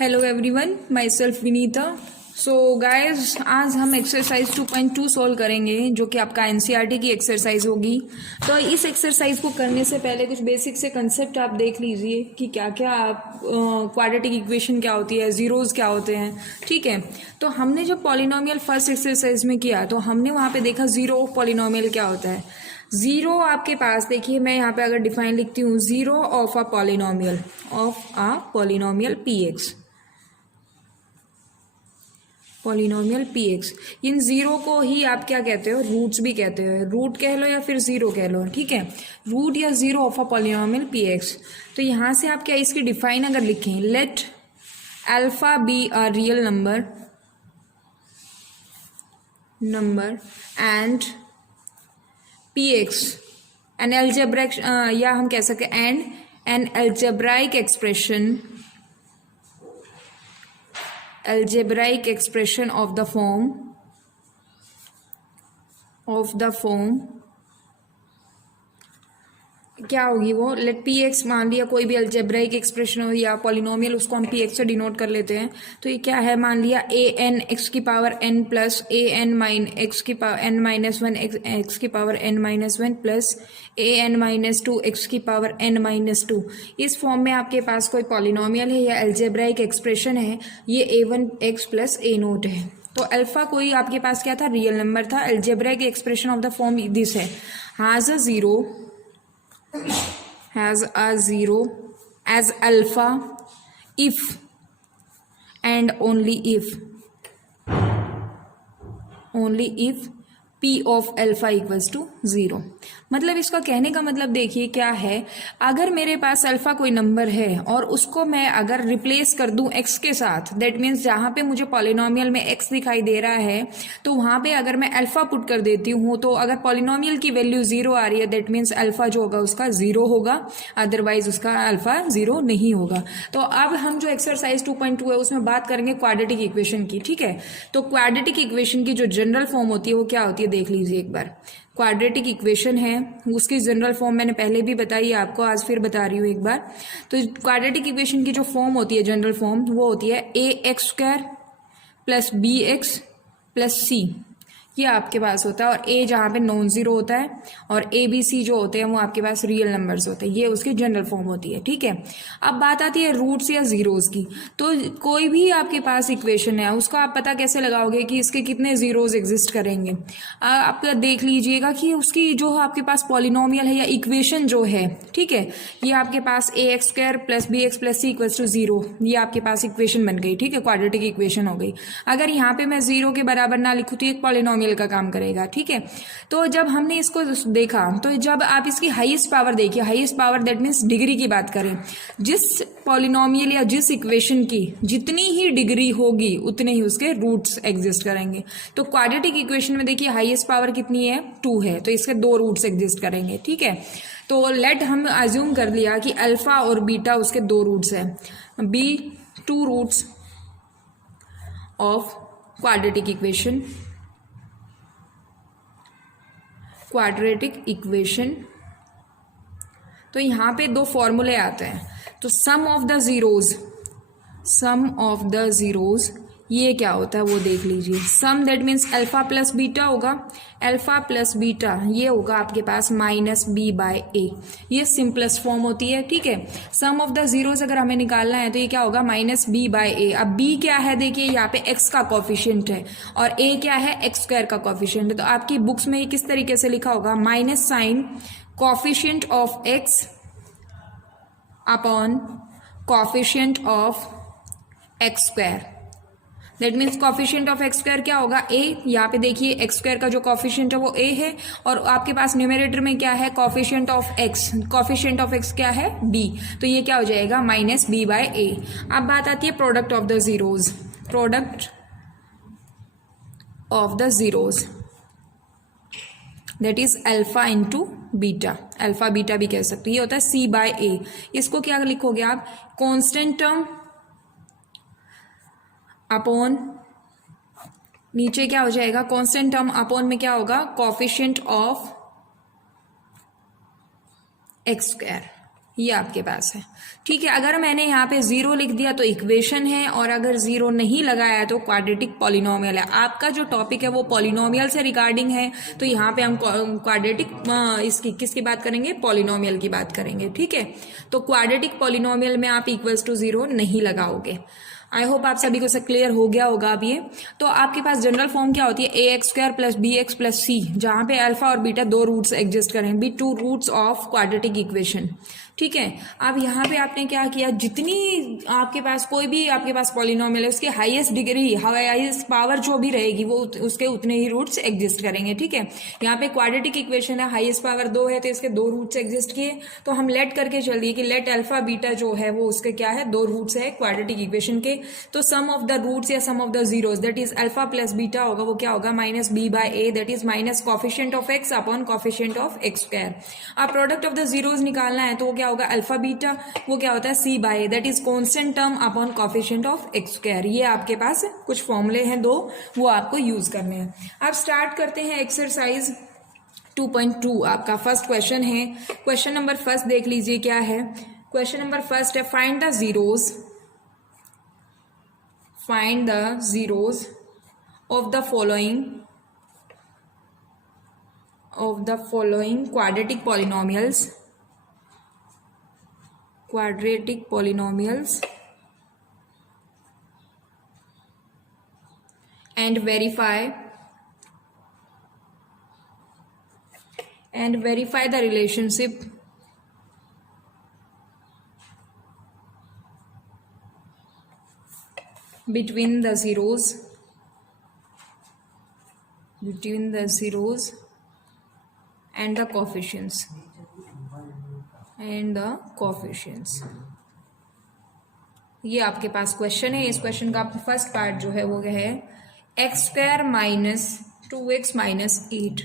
Hello everyone, my self Vinita. So guys, आज हम exercise 2.2 solve करेंगे जो कि आपका एनसीईआरटी की एक्सरसाइज होगी। तो इस एक्सरसाइज को करने से पहले कुछ बेसिक से कंसेप्ट आप देख लीजिए कि क्या क्या आप क्वाड्रेटिक इक्वेशन क्या होती है, जीरोज क्या होते हैं। ठीक है, तो हमने जब पॉलिनोमियल फर्स्ट एक्सरसाइज में किया तो हमने वहाँ पे देखा जीरो ऑफ पॉलिनोमियल क्या होता है। जीरो आपके पास देखिए, मैं यहाँ पे अगर डिफाइन लिखती हूँ, zero of a polynomial P x, polynomial P x. In zero को ही आप क्या कहते हो, रूट्स भी कहते हो। रूट कह लो या फिर जीरो कह लो, ठीक है, रूट या zero of a polynomial P X. तो यहाँ से आप क्या इसकी डिफाइन अगर लिखें, let alpha be a real number and P X an algebraic, या हम कह सकते हैं and an algebraic expression of the form क्या होगी वो, लेट पी एक्स, मान लिया कोई भी अलजेब्राइक एक्सप्रेशन हो या पॉलिनोमियल, उसको हम पी एक्स से डिनोट कर लेते हैं। तो ये क्या है, मान लिया ए एन एक्स की power n plus a n minus x की power n minus one x की power n minus one plus a n minus two x की पावर एन माइनस टू। इस फॉर्म में आपके पास कोई पॉलिनोमियल है या अलजेब्राइक एक्सप्रेशन है, ये ए वन एक्स प्लस ए नोट है। तो अल्फा कोई आपके पास क्या था, रियल नंबर था। Algebraic expression of the form this है, has a zero as alpha if and only if p of alpha equals to 0। मतलब इसका कहने का मतलब देखिए क्या है, अगर मेरे पास अल्फा कोई नंबर है और उसको मैं अगर रिप्लेस कर दूं एक्स के साथ, दैट मीन्स जहां पे मुझे पॉलिनोमियल में एक्स दिखाई दे रहा है तो वहां पे अगर मैं अल्फा पुट कर देती हूँ, तो अगर पॉलिनोमियल की वैल्यू 0 आ रही है, दैट मीन्स अल्फा जो होगा उसका 0 होगा, अदरवाइज उसका अल्फा 0 नहीं होगा। तो अब हम जो एक्सरसाइज 2.2 है उसमें बात करेंगे क्वाड्रेटिक इक्वेशन की। ठीक है, तो क्वाड्रेटिक इक्वेशन की जो जनरल फॉर्म होती है वो क्या होती है, देख लीजिए एक बार। क्वाड्रेटिक इक्वेशन है, उसकी जनरल फॉर्म मैंने पहले भी बताई है आपको, आज फिर बता रही हूँ एक बार। तो क्वाड्रेटिक इक्वेशन की जो फॉर्म होती है, जनरल फॉर्म, वो होती है a x square plus b x plus c, ये आपके पास होता है। और ए जहाँ पे नॉन जीरो होता है और ए बी सी जो होते हैं वो आपके पास रियल नंबर्स होते हैं, ये उसकी जनरल फॉर्म होती है। ठीक है, अब बात आती है रूट्स या जीरोस की। तो कोई भी आपके पास इक्वेशन है उसको आप पता कैसे लगाओगे कि इसके कितने जीरोस एग्जिस्ट करेंगे। आप देख लीजिएगा कि उसकी जो आपके पास पॉलिनोमियल है या इक्वेशन जो है, ठीक है, ये आपके पास a x square plus b x plus c equals to 0, ये आपके पास इक्वेशन बन गई। ठीक है, क्वाड्रेटिक इक्वेशन हो गई। अगर यहाँ पे मैं 0 के बराबर ना लिखूँ तो एक पॉलिनोमियल का काम करेगा। ठीक है, तो जब हमने इसको देखा तो जब आप इसकी हाईएस्ट पावर देखिए, highest power that means degree की बात करें, जिस पॉलिनोमियल या जिस इक्वेशन की जितनी ही डिग्री होगी उतने ही उसके रूट्स एग्जिस्ट करेंगे। तो क्वाड्रेटिक इक्वेशन में देखिए हाईएस्ट पावर कितनी है, 2 है, तो इसके 2 रूट्स एग्जिस्ट करेंगे। ठीक है, तो लेट हम अज्यूम कर लिया कि अल्फा और बीटा उसके 2 रूट्स है, be 2 roots of quadratic equation. तो यहाँ पे 2 फॉर्मूले आते हैं। तो सम ऑफ द जीरोज ये क्या होता है वो देख लीजिए। Sum that means alpha plus beta होगा, अल्फा प्लस बीटा ये होगा आपके पास माइनस बी बाय ए, ये सिंपलेस्ट फॉर्म होती है। ठीक है, सम ऑफ द जीरोज अगर हमें निकालना है तो ये क्या होगा, माइनस बी बाय ए। अब बी क्या है, देखिए यहाँ पे एक्स का कॉफिशिएंट है और ए क्या है, एक्स स्क्वायर का कॉफिशिएंट है। तो आपकी बुक्स में ये किस तरीके से लिखा होगा, minus sign coefficient of x upon coefficient of x square. That means coefficient of x square क्या होगा, ए। यहाँ पे देखिए एक्स स्क्वायर का जो कॉफिशिएंट है वो ए है, और आपके पास न्यूमरेटर में क्या है, कॉफिशिएंट ऑफ एक्स क्या है, बी। तो ये क्या हो जाएगा, माइनस बी बाय ए। अब बात आती है product of the zeros, that is alpha into beta, alpha beta भी कह सकते हैं, ये होता है सी बाय ए। इसको क्या लिखोगे आप, कॉन्स्टेंट टर्म अपॉन, नीचे क्या हो जाएगा, कांस्टेंट टर्म अपॉन में क्या होगा, कॉफिशिएंट ऑफ एक्स स्क्वायर। ये आपके पास है। ठीक है, अगर मैंने यहाँ पे जीरो लिख दिया तो इक्वेशन है, और अगर जीरो नहीं लगाया तो क्वाड्रेटिक पॉलिनोमियल है। आपका जो टॉपिक है वो पॉलिनोमियल से रिगार्डिंग है, तो यहाँ पे हम क्वाड्रेटिक इसकी किसकी बात करेंगे, पॉलिनोमियल की बात करेंगे। ठीक है, तो क्वाड्रेटिक पॉलिनोमियल में आप इक्वल्स टू जीरो नहीं लगाओगे। आई होप आप सभी को सब क्लियर हो गया होगा अब ये। तो आपके पास जनरल फॉर्म क्या होती है, a x square plus b x plus c, जहां पे अल्फा और बीटा दो रूट्स एग्जिस्ट करें, be two roots of quadratic equation. ठीक है, अब यहाँ पे आपने क्या किया, जितनी आपके पास कोई भी आपके पास पॉलिनोमियल है उसकी हाईएस्ट डिग्री, हाईएस्ट पावर जो भी रहेगी वो उसके उतने ही रूट्स एग्जिस्ट करेंगे। ठीक है, यहाँ पे क्वाड्रेटिक इक्वेशन है, हाईएस्ट पावर 2 है तो इसके 2 रूट्स एग्जिस्ट किए, तो हम लेट करके चल दिए कि लेट अल्फा बीटा जो है वो उसके क्या है, 2 रूट्स है क्वाड्रेटिक इक्वेशन के। तो सम ऑफ द रूट्स या sum of the zeros that is alpha plus beta होगा, वो क्या होगा, minus b by a, that is minus coefficient of x upon coefficient of x square. अब प्रोडक्ट ऑफ द जीरोस निकालना है तो वो क्या होगा, अल्फा बीटा वो क्या होता है, c by a, that is constant term upon coefficient of x square. ये आपके पास कुछ फॉर्मूले हैं 2, वो आपको यूज करने हैं। अब स्टार्ट करते हैं एक्सरसाइज 2.2। आपका फर्स्ट क्वेश्चन है, क्वेश्चन नंबर फर्स्ट देख लीजिए क्या है। क्वेश्चन नंबर फर्स्ट है, find the zeros of the following quadratic polynomials and verify the relationship between the zeros and the coefficients ये आपके पास क्वेश्चन है। इस क्वेश्चन का फर्स्ट पार्ट जो है वो है x square minus 2x minus 8।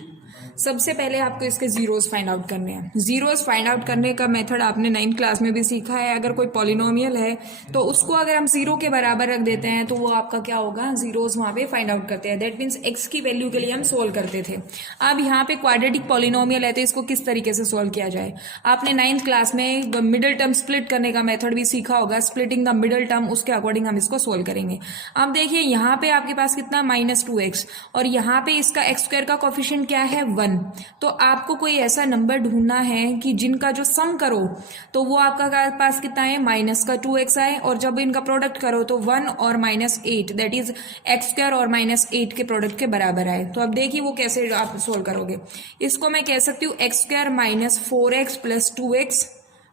सबसे पहले आपको इसके जीरोस फाइंड आउट करने हैं। जीरोस फाइंड आउट करने का मेथड आपने 9th क्लास में भी सीखा है। अगर कोई पॉलिनोमियल है तो उसको अगर हम जीरो के बराबर रख देते हैं तो वो आपका क्या होगा, जीरोस वहां पे फाइंड आउट करते हैं। दैट मीन्स एक्स की वैल्यू के लिए हम सोल्व करते थे। अब यहाँ पे क्वाड्रेटिक पॉलिनोमियल है तो इसको किस तरीके से सोल्व किया जाए, आपने 9th क्लास में मिडिल टर्म स्प्लिट करने का मेथड भी सीखा होगा, स्प्लिटिंग द मिडिल टर्म, उसके अकॉर्डिंग हम इसको सोल्व करेंगे। अब देखिए यहाँ पे आपके पास कितना, माइनस 2x, और यहाँ पे इसका एक्स स्क्वायर का कोफिशिएंट क्या है, 1। तो आपको कोई ऐसा नंबर ढूंढना है कि जिनका जो सम करो तो वो आपका पास कितना है, माइनस का 2x आए, और जब इनका प्रोडक्ट करो तो 1 और minus 8 that is x square और माइनस 8 के प्रोडक्ट के बराबर आए। तो अब देखिए वो कैसे आप सोल्व करोगे। इसको मैं कह सकती हूँ x square minus 4x plus 2x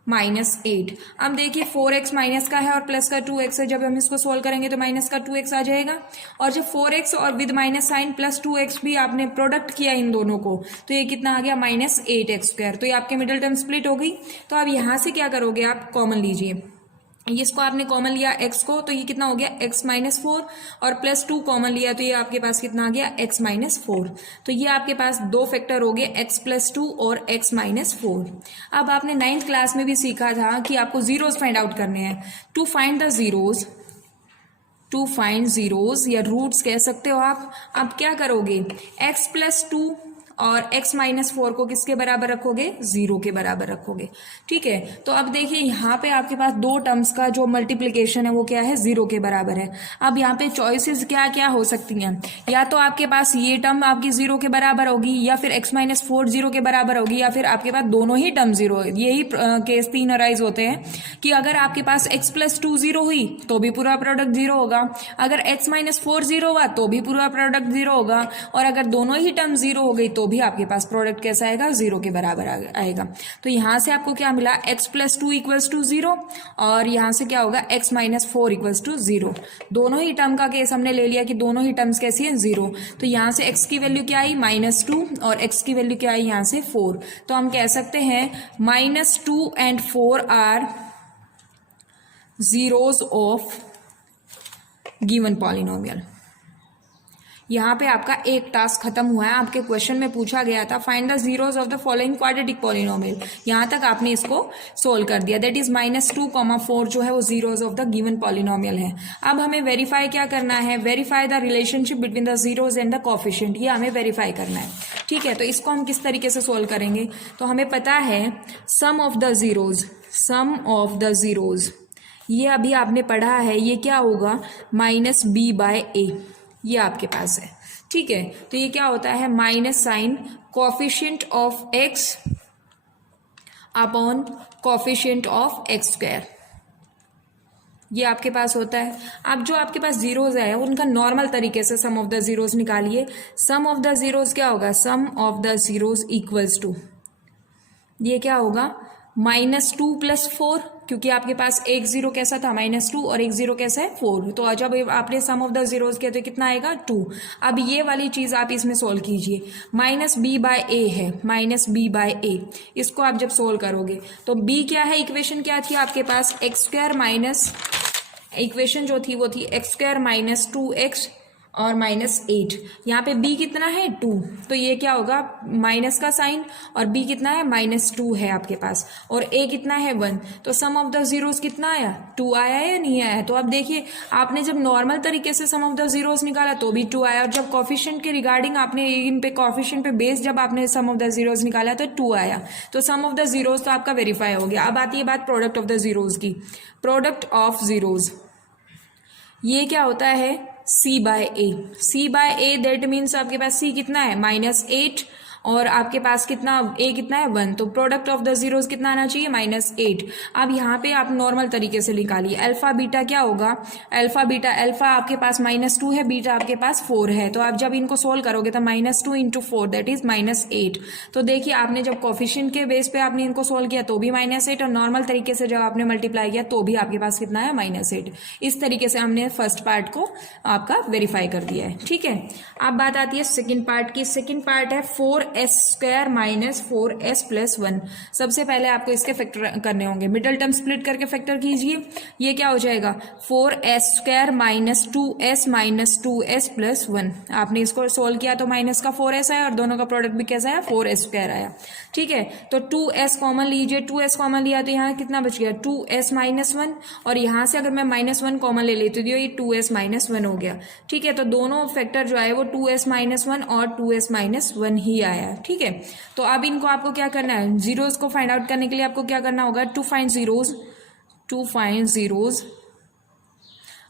minus 8। अब देखिए 4x माइनस का है और प्लस का 2x है, जब हम इसको सोल्व करेंगे तो माइनस का 2x आ जाएगा, और जब 4x और with minus sign plus 2x भी आपने प्रोडक्ट किया इन दोनों को तो ये कितना आ गया, माइनस 8x स्क्वायर। तो ये आपके मिडिल टर्म स्प्लिट हो गई। तो अब यहाँ से क्या करोगे, आप कॉमन लीजिए, इसको आपने कॉमन लिया x को, तो ये कितना हो गया x माइनस 4, और प्लस 2 कॉमन लिया तो ये आपके पास कितना आ गया, x माइनस 4। तो ये आपके पास 2 फैक्टर हो गए, x प्लस 2 और x माइनस 4। अब आपने 9th क्लास में भी सीखा था कि आपको जीरोस फाइंड आउट करने हैं। टू फाइंड जीरोस या रूट्स कह सकते हो आप। अब क्या करोगे, x प्लस 2 और x माइनस 4 को किसके बराबर रखोगे, 0 के बराबर रखोगे। ठीक है, तो अब देखिए यहाँ पे आपके पास 2 टर्म्स का जो मल्टीप्लिकेशन है वो क्या है, 0 के बराबर है। अब यहाँ पे चॉइसेस क्या क्या हो सकती हैं, या तो आपके पास ये टर्म आपकी 0 के बराबर होगी, या फिर x माइनस 4 0 के बराबर होगी, या फिर आपके पास दोनों ही टर्म 0। यही केस 3 अराइज होते हैं कि अगर आपके पास x प्लस 2 0 हुई तो भी पूरा प्रोडक्ट 0 होगा, अगर x माइनस 4 0 हुआ तो भी पूरा प्रोडक्ट 0 होगा, और अगर दोनों ही टर्म 0 हो गई तो भी आपके पास प्रोडक्ट कैसा आएगा, 0 के बराबर आएगा। तो यहां से आपको क्या मिला, x प्लस 2 इक्वल्स टू 0, और यहां से क्या होगा, x माइनस 4 इक्वल्स टू 0। दोनों ही टर्म का केस हमने ले लिया कि दोनों ही टर्म्स कैसी है, 0। तो यहां से x की वैल्यू क्या आई, माइनस 2, और x की वैल्यू क्या आई यहां से 4। तो हम कह सकते हैं minus 2 and 4 are zeros of given polynomial. यहाँ पे आपका एक टास्क खत्म हुआ है। आपके क्वेश्चन में पूछा गया था find the zeros of the following quadratic polynomial, यहाँ तक आपने इसको सोल्व कर दिया। दैट इज माइनस 2, 4 जो है वो zeros of the given polynomial है। अब हमें वेरीफाई क्या करना है, verify the relationship between the zeros and the coefficient, ये हमें वेरीफाई करना है। ठीक है, तो इसको हम किस तरीके से सोल्व करेंगे, तो हमें पता है sum of the zeros sum of the zeros, ये अभी आपने पढ़ा है, ये क्या होगा माइनस बी बाय ए, ये आपके पास है। ठीक है, तो ये क्या होता है minus sign coefficient of x upon coefficient of x square, ये आपके पास होता है। अब जो आपके पास जीरोज है उनका नॉर्मल तरीके से सम ऑफ द जीरोज निकालिए। सम ऑफ द जीरोज क्या होगा, sum of the zeros equals to, ये क्या होगा -2 + 4, क्योंकि आपके पास एक जीरो कैसा था -2 और एक जीरो कैसा है 4, तो जब आपने सम ऑफ द जीरोज किया तो कितना आएगा 2। अब ये वाली चीज आप इसमें सोल्व कीजिए, -b/a है, -b/a, इसको आप जब सोल्व करोगे तो b क्या है, इक्वेशन क्या थी आपके पास x² माइनस, इक्वेशन जो थी वो थी x² - 2x और -8, यहाँ पे b कितना है 2, तो ये क्या होगा माइनस का साइन, और b कितना है -2 है आपके पास, और a कितना है 1, तो सम ऑफ द जीरोस कितना आया 2 आया या नहीं आया। तो अब देखिए आपने जब नॉर्मल तरीके से सम ऑफ द जीरोस निकाला तो भी 2 आया, और जब कॉफिशिएंट के रिगार्डिंग आपने इन पे कॉफिशिएंट पे बेस जब आपने सम ऑफ द जीरोस निकाला तो 2 आया, तो सम ऑफ द जीरोस तो आपका वेरीफाई हो गया। अब आती है बात प्रोडक्ट ऑफ द जीरोस की। प्रोडक्ट ऑफ जीरोस ये क्या होता है c/a, c/a दैट मीन्स आपके पास c कितना है -8 और आपके पास कितना a कितना है 1, तो प्रोडक्ट ऑफ द जीरोस कितना आना चाहिए -8। अब यहाँ पे आप नॉर्मल तरीके से निकालिए, अल्फा बीटा क्या होगा, अल्फा बीटा, अल्फा आपके पास -2 है, बीटा आपके पास 4 है, तो आप जब इनको सोल्व करोगे तो -2 × 4 दैट इज -8। तो देखिए आपने जब कोफिशिएंट के बेस पे आपने इनको सोल्व किया तो भी -8, और नॉर्मल तरीके से जब आपने मल्टीप्लाई किया तो भी आपके पास कितना है -8। इस तरीके से हमने फर्स्ट पार्ट को आपका वेरीफाई कर दिया है। ठीक है, अब बात आती है सेकेंड पार्ट की। सेकेंड पार्ट है 4s² - 4s + 1। सबसे पहले आपको इसके फैक्टर करने होंगे, मिडल टर्म स्प्लिट करके फैक्टर कीजिए, ये क्या हो जाएगा 4s² - 2s - 2s + 1। आपने इसको सोल्व किया तो माइनस का 4s आया और दोनों का प्रोडक्ट भी कैसा है 4s² आया। ठीक है, तो 2s कॉमन लीजिए, 2s कॉमन लिया तो यहाँ कितना बच गया 2s - 1, और यहाँ से अगर मैं -1 कॉमन ले लेती हूँ ये 2s - 1 हो गया। ठीक है, तो दोनों फैक्टर जो आए वो 2s - 1 और 2s - 1 ही आया। ठीक है, तो अब इनको आपको क्या करना है, जीरोस को फाइंड आउट करने के लिए आपको क्या करना होगा, टू फाइंड जीरोस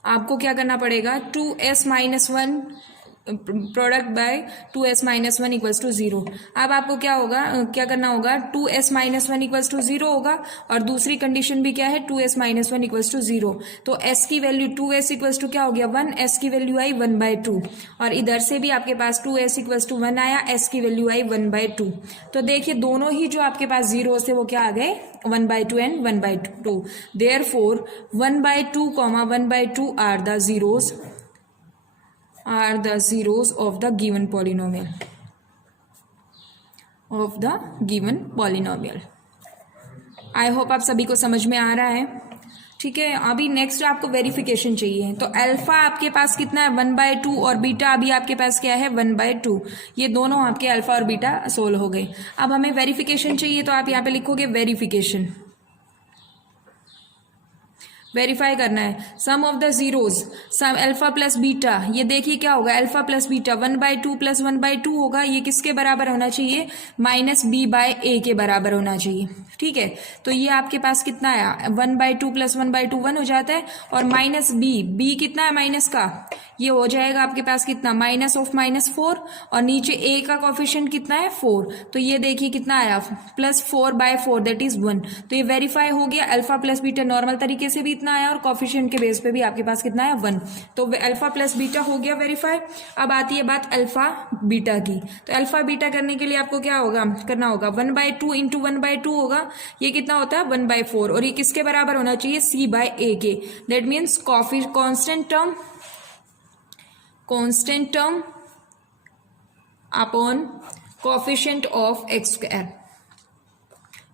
आपको क्या करना पड़ेगा 2s - 1 प्रोडक्ट बाय 2s - 1 = 0। अब आपको क्या होगा, क्या करना होगा 2s - 1 = 0 होगा, और दूसरी कंडीशन भी क्या है 2s - 1 = 0। तो s की वैल्यू 2s = क्या हो गया 1, s की वैल्यू आई 1/2, और इधर से भी आपके पास 2s = 1 आया, s की वैल्यू आई 1/2। तो देखिए दोनों ही जो आपके पास जीरो थे वो क्या आ गए 1/2 and 1/2। Therefore 1/2, 1/2 are the zeros of the given polynomial। I hope आप सभी को समझ में आ रहा है। ठीक है, अभी नेक्स्ट आपको वेरिफिकेशन चाहिए, तो अल्फा आपके पास कितना है 1/2 और बीटा अभी आपके पास क्या है 1/2, ये दोनों आपके अल्फा और बीटा सोल्व हो गए। अब हमें वेरिफिकेशन चाहिए तो आप यहाँ पे लिखोगे वेरिफिकेशन, वेरीफाई करना है sum of the zeros, sum alpha plus beta, ये देखिए क्या होगा अल्फा प्लस बीटा 1/2 + 1/2 होगा, ये किसके बराबर होना चाहिए -b/a के बराबर होना चाहिए। ठीक है, तो ये आपके पास कितना आया 1/2 + 1/2 1 हो जाता है, और -b कितना है माइनस का, ये हो जाएगा आपके पास कितना -4, और नीचे a का कोफिशिएंट कितना है 4, तो ये देखिए कितना आया +4/4 दैट इज 1। तो ये वेरीफाई हो गया, अल्फा प्लस बीटा नॉर्मल तरीके से भी इतना आया और कोफिशिएंट के बेस पे भी आपके पास कितना है 1, तो अल्फा प्लस बीटा हो गया वेरीफाई। अब आती है बात अल्फा बीटा की, तो अल्फा बीटा करने के लिए आपको क्या होगा करना होगा 1/2 × 1/2 होगा, ये कितना होता है 1/4, और ये किसके बराबर होना चाहिए c/a के, that means constant term upon coefficient of x²,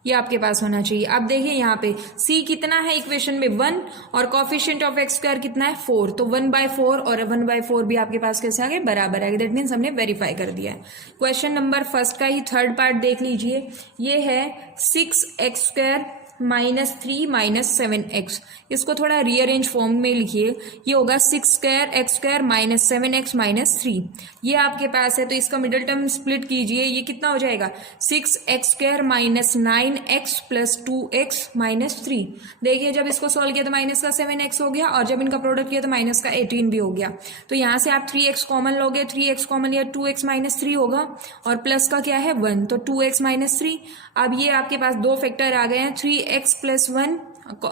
ये आपके पास होना चाहिए। अब देखिए यहाँ पे c कितना है इक्वेशन में 1 और कोफिशिएंट ऑफ x² कितना है 4, तो 1/4 और 1/4 भी आपके पास कैसे आ गए बराबर है, दैट मीन्स हमने वेरीफाई कर दिया है। क्वेश्चन नंबर फर्स्ट का ही थर्ड पार्ट देख लीजिए, ये है 6x² -3 -7x, इसको थोड़ा रीअरेंज फॉर्म में लिखिए। ये होगा 6² x² -7x -3, ये आपके पास है। तो इसका मिडल टर्म स्प्लिट कीजिए, ये कितना हो जाएगा 6x² -9x + 2x -3। देखिए जब इसको सॉल्व किया तो माइनस का 7x हो गया, और जब इनका प्रोडक्ट किया तो माइनस का 18 भी हो गया। तो यहाँ से आप 3x कॉमन लोगे, 3x कॉमन लिया 2x -3 होगा, और प्लस का क्या है 1, तो 2x -3। अब ये आपके पास दो फैक्टर आ गए हैं, 3x + 1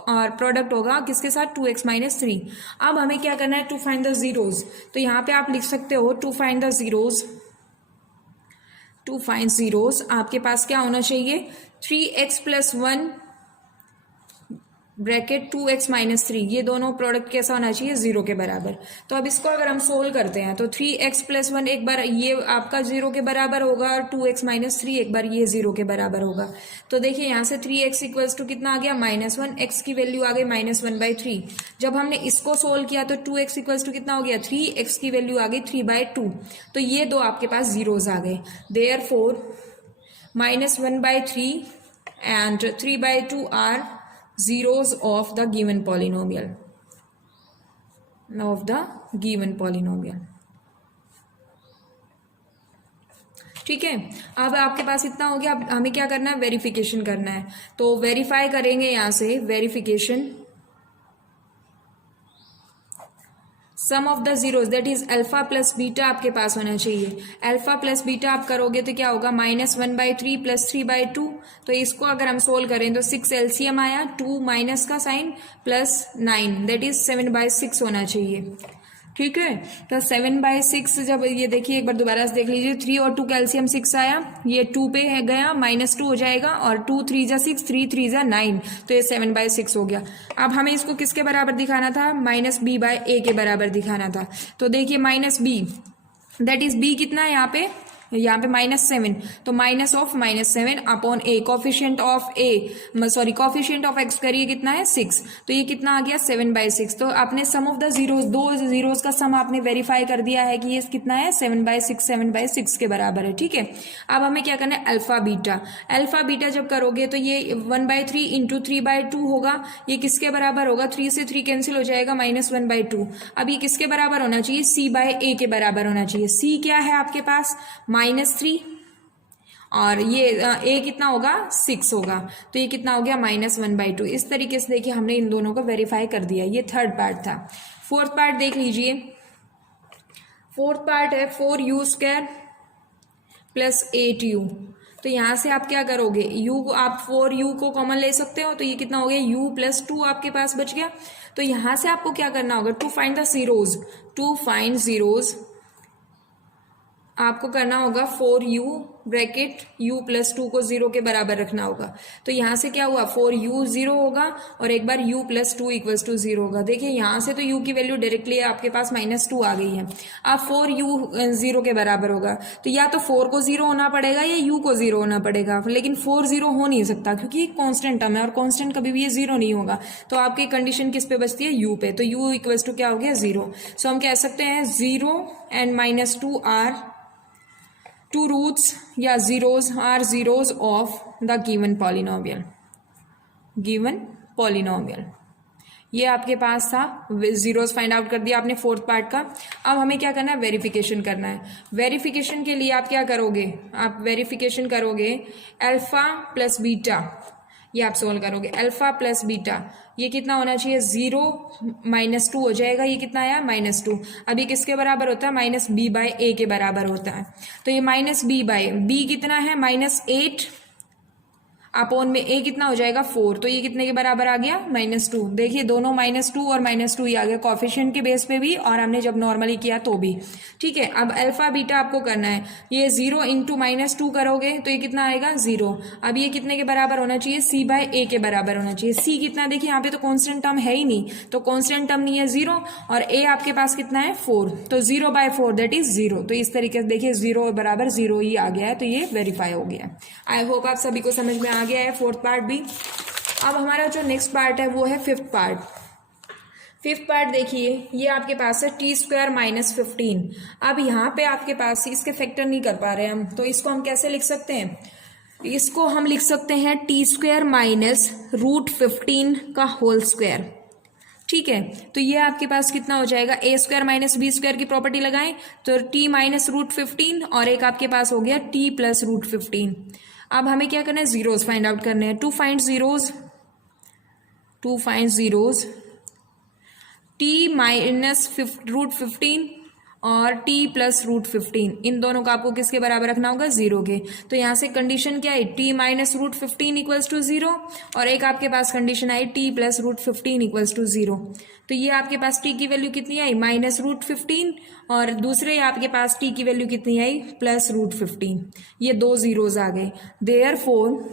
और प्रोडक्ट होगा किसके साथ 2x -3। अब हमें क्या करना है टू फाइंड द जीरोज, तो यहाँ पे आप लिख सकते हो to find the zeros. To find zeros आपके पास क्या होना चाहिए 3x + 1 ब्रैकेट 2x -3, ये दोनों प्रोडक्ट कैसा होना चाहिए 0 के बराबर। तो अब इसको अगर हम सोल्व करते हैं तो 3x + 1 एक बार ये आपका 0 के बराबर होगा, और 2x -3 एक बार ये 0 के बराबर होगा। तो देखिए यहाँ से 3x = कितना आ गया -1, x की वैल्यू आ गई -1/3। जब हमने इसको सोल्व किया तो 2x = कितना हो गया 3, x की वैल्यू आ गई 3/2। तो ये दो आपके पास जीरोज आ गए। Therefore -1/3 and 3/2 are zeros of the given polynomial, ठीक है। अब आपके पास इतना हो गया, अब हमें क्या करना है वेरिफिकेशन करना है। तो वेरीफाई करेंगे यहाँ से verification, sum of the zeros that is alpha plus beta आपके पास होना चाहिए। अल्फा प्लस बीटा आप करोगे तो क्या होगा -1/3 + 3/2। तो इसको अगर हम सोल्व करें तो 6 एलसीएम आया, 2 माइनस का साइन प्लस 9 दैट इज 7/6 होना चाहिए, ठीक है। तो 7/6 जब ये देखिए एक बार दोबारा से देख लीजिए, 3 और 2 कैल्शियम 6 आया, ये 2 पे है गया -2 हो जाएगा, और 2 3 = 6, 3 3 = 9, तो ये 7/6 हो गया। अब हमें इसको किसके बराबर दिखाना था -b/a के बराबर दिखाना था। तो देखिए -b दैट इज b कितना है यहाँ पे -7, तो -7 upon a, coefficient of x करिए कितना है 6, तो ये कितना आ गया 7/6। तो आपने सम ऑफ द जीरोज, दो जीरोज का सम आपने वेरीफाई कर दिया है कि ये कितना है 7/6 के बराबर है, ठीक है। अब हमें क्या करना है अल्फा बीटा जब करोगे तो ये 1/3 × 3/2 होगा, ये किसके बराबर होगा 3 से 3 कैंसिल हो जाएगा -1/2। अब ये किसके बराबर होना चाहिए c/a के बराबर होना चाहिए। c क्या है आपके पास -3, और ये a कितना होगा 6 होगा, तो ये कितना हो गया -1/2। इस तरीके से देखिए हमने इन दोनों को वेरीफाई कर दिया। ये थर्ड पार्ट था। फोर्थ पार्ट देख लीजिए। फोर्थ पार्ट है 4u² + 8u। तो यहाँ से आप क्या करोगे आप 4u को कॉमन ले सकते हो, तो ये कितना हो गया u + 2 आपके पास बच गया। तो यहाँ से आपको क्या करना होगा टू फाइंड जीरोज आपको करना होगा 4u ब्रैकेट u + 2 को 0 के बराबर रखना होगा। तो यहाँ से क्या हुआ 4u 0 होगा, और एक बार u + 2 = 0 होगा। देखिए यहाँ से तो u की वैल्यू डायरेक्टली आपके पास -2 आ गई है। अब 4u 0 के बराबर होगा, तो या तो 4 को 0 होना पड़ेगा या u को 0 होना पड़ेगा, लेकिन 4 0 हो नहीं सकता क्योंकि कॉन्स्टेंट टर्म है, और कॉन्स्टेंट कभी भी ये 0 नहीं होगा। तो आपकी कंडीशन किस पे बचती है u पे, तो u = क्या हो गया 0। सो हम कह सकते हैं 0 and -2 आर two roots या zeros are zeros of the given polynomial। ये आपके पास था, जीरोस फाइंड आउट कर दिया आपने फोर्थ पार्ट का। अब हमें क्या करना है वेरिफिकेशन करना है। वेरिफिकेशन के लिए आप क्या करोगे आप वेरिफिकेशन करोगे अल्फा प्लस बीटा, ये आप सोल्व करोगे अल्फा प्लस बीटा, ये कितना होना चाहिए 0 -2 हो जाएगा, ये कितना आया -2। अब ये किसके बराबर होता है -b/a के बराबर होता है। तो ये -b/b कितना है -8 अपॉन में a कितना हो जाएगा 4, तो ये कितने के बराबर आ गया -2। देखिए दोनों -2 और -2 ही आ गया कॉफिशिएंट के बेस पे भी, और हमने जब नॉर्मली किया तो भी, ठीक है। अब अल्फा बीटा आपको करना है, ये 0 × -2 करोगे तो ये कितना आएगा 0। अब ये कितने के बराबर होना चाहिए c/a के बराबर होना चाहिए। c कितना देखिए यहाँ पे तो कॉन्स्टेंट टर्म है ही नहीं, तो कॉन्स्टेंट टर्म नहीं है 0, और a आपके पास कितना है 4, तो 0/4 दैट इज 0। तो इस तरीके से देखिए 0 = 0 ही आ गया है, तो ये वेरीफाई हो गया। आई होप आप सभी को समझ में आ गया है फोर्थ पार्ट भी। अब हमारा जो नेक्स्ट पार्ट है वो है फिफ्थ पार्ट। फिफ्थ पार्ट देखिए ये आपके पास है t² - 15। अब यहाँ पे आपके पास इसके फैक्टर नहीं कर पा रहे हम, तो इसको हम कैसे लिख सकते हैं इसको हम लिख सकते हैं टी स्क्वायर माइनस रूट 15 का होल स्क्वायर। ठीक है, तो ये आपके पास कितना हो जाएगा, ए स्क्वायर माइनस बी स्क्वायर की प्रॉपर्टी लगाएं तो टी माइनस रूट 15 और एक आपके पास हो गया टी प्लस रूट 15। अब हमें क्या करना है, जीरोज फाइंड आउट करने हैं। To find zeros T minus root 15 और t प्लस रूट 15, इन दोनों का आपको किसके बराबर रखना होगा, जीरो के। तो यहाँ से कंडीशन क्या है, t minus root 15 equals to zero, और एक आपके पास कंडीशन आई t plus root 15 equals to zero. तो ये आपके पास t की वैल्यू कितनी आई, माइनस रूट 15, और दूसरे आपके पास t की वैल्यू कितनी आई, प्लस रूट 15। ये दो जीरोज आ गए, देयरफॉर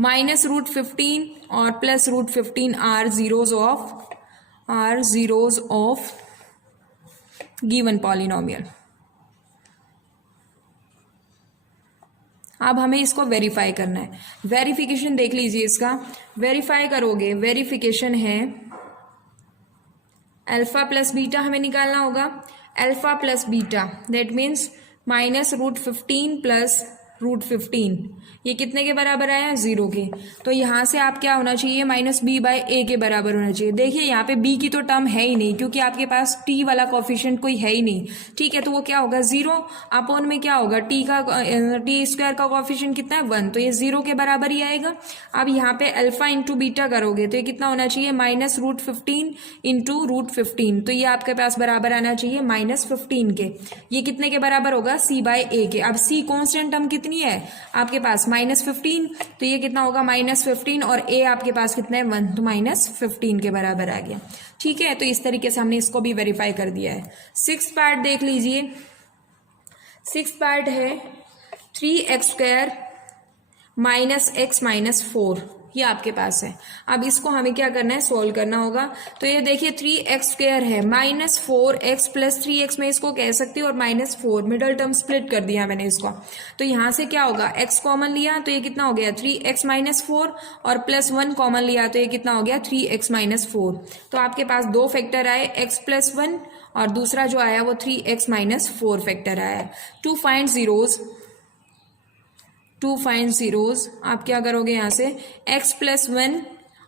माइनस रूट 15 और plus root 15 are zeros of given polynomial. अब हमें इसको वेरीफाई करना है। वेरिफिकेशन देख लीजिए, इसका वेरीफाई करोगे, वेरिफिकेशन है अल्फा प्लस बीटा हमें निकालना होगा। Alpha plus beta that means minus root 15 plus root 15, ये कितने के बराबर आया, जीरो के। तो यहाँ से आप क्या होना चाहिए, माइनस बी बाय ए के बराबर होना चाहिए। देखिए यहाँ पे बी की तो टर्म है ही नहीं, क्योंकि आपके पास टी वाला कोफिशिएंट कोई है ही नहीं। ठीक है, तो वो क्या होगा, जीरो अपॉन में क्या होगा, टी स्क्वायर का कोफिशिएंट कितना है, 1, तो ये जीरो के बराबर ही आएगा। अब यहाँ पे अल्फा इंटू बीटा करोगे तो ये कितना होना चाहिए, माइनस रूट 15 इंटू रूट 15, तो ये आपके पास बराबर आना चाहिए माइनस 15 के। ये कितने के बराबर होगा, सी बाय ए के। अब सी कॉन्स्टेंट टर्म कितनी है आपके पास, माइनस 15, तो ये कितना होगा, माइनस 15, और ए आपके पास कितना है, 1, तो माइनस 15 के बराबर आ गया। ठीक है, तो इस तरीके से हमने इसको भी वेरीफाई कर दिया है। 6th पार्ट देख लीजिए। 6th पार्ट है 3x square minus x minus 4, ये आपके पास है। अब इसको हमें क्या करना है, सोल्व करना होगा। तो ये देखिए 3x स्क्वायर है माइनस 4x प्लस 3x, में इसको कह सकती हूँ, और माइनस 4 मिडल टर्म स्प्लिट कर दिया मैंने इसको। तो यहाँ से क्या होगा, x कॉमन लिया तो ये कितना हो गया 3x माइनस 4, और प्लस 1 कॉमन लिया तो ये कितना हो गया 3x माइनस 4। तो आपके पास दो फैक्टर आए, x प्लस 1, और दूसरा जो आया वो 3x माइनस 4 फैक्टर आया। टू फाइंड जीरोज आप क्या करोगे, यहाँ से x प्लस 1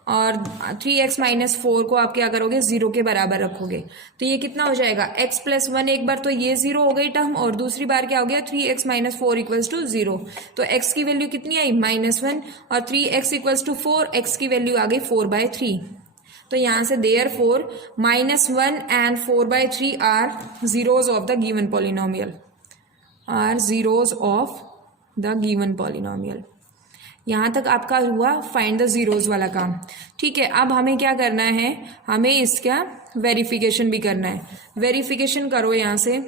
और 3x माइनस 4 को आप क्या करोगे, जीरो के बराबर रखोगे। तो ये कितना हो जाएगा, x प्लस 1, एक बार तो ये जीरो हो गई टर्म, और दूसरी बार क्या हो गया 3x minus 4 equals to zero. तो x की वैल्यू कितनी आई, -1, और 3x इक्वल्स टू 4, x की वैल्यू आ गई 4/3। तो यहाँ से therefore -1 and 4/3 are zeros of the given polynomial. यहाँ तक आपका हुआ फाइंड द जीरोज वाला काम। ठीक है, अब हमें क्या करना है, हमें इसका वेरिफिकेशन भी करना है। वेरिफिकेशन करो, यहाँ से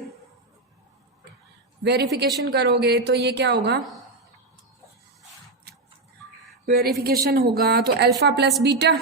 वेरिफिकेशन करोगे तो ये क्या होगा, वेरिफिकेशन होगा तो अल्फा प्लस बीटा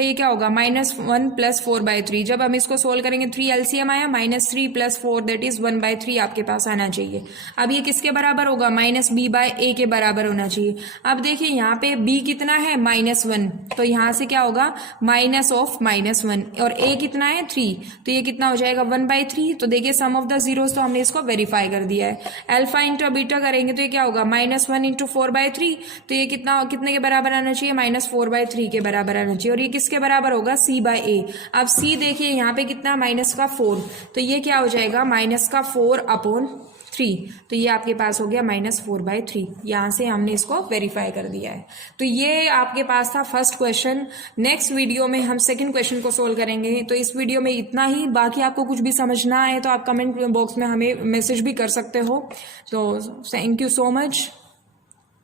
ये क्या होगा, -1 प्लस 4/3। जब हम इसको सोल्व करेंगे 3 एलसीएम आया, -3 प्लस 4 दैट इज 1/3 आपके पास आना चाहिए। अब ये किसके बराबर होगा, माइनस बी बाय ए के बराबर होना चाहिए। अब देखिए यहाँ पे b कितना है, -1, तो यहाँ से क्या होगा, माइनस ऑफ -1, और a कितना है 3, तो ये कितना हो जाएगा 1/3। तो देखिए सम ऑफ द जीरोज, तो हमने इसको वेरीफाई कर दिया है। अल्फा इंटू बीटा करेंगे तो ये क्या होगा, -1 इंटू 4/3, तो ये कितने के बराबर आना चाहिए, -4/3 के बराबर आना चाहिए। और ये किसके बराबर होगा, c बाय ए। अब c देखिए यहाँ पे कितना, -4, तो ये क्या हो जाएगा, -4/3, तो ये आपके पास हो गया -4/3। यहाँ से हमने इसको वेरीफाई कर दिया है। तो ये आपके पास था फर्स्ट क्वेश्चन। नेक्स्ट वीडियो में हम सेकंड क्वेश्चन को सोल्व करेंगे। तो इस वीडियो में इतना ही। बाकी आपको कुछ भी समझना है तो आप कमेंट बॉक्स में हमें मैसेज भी कर सकते हो। तो थैंक यू सो मच।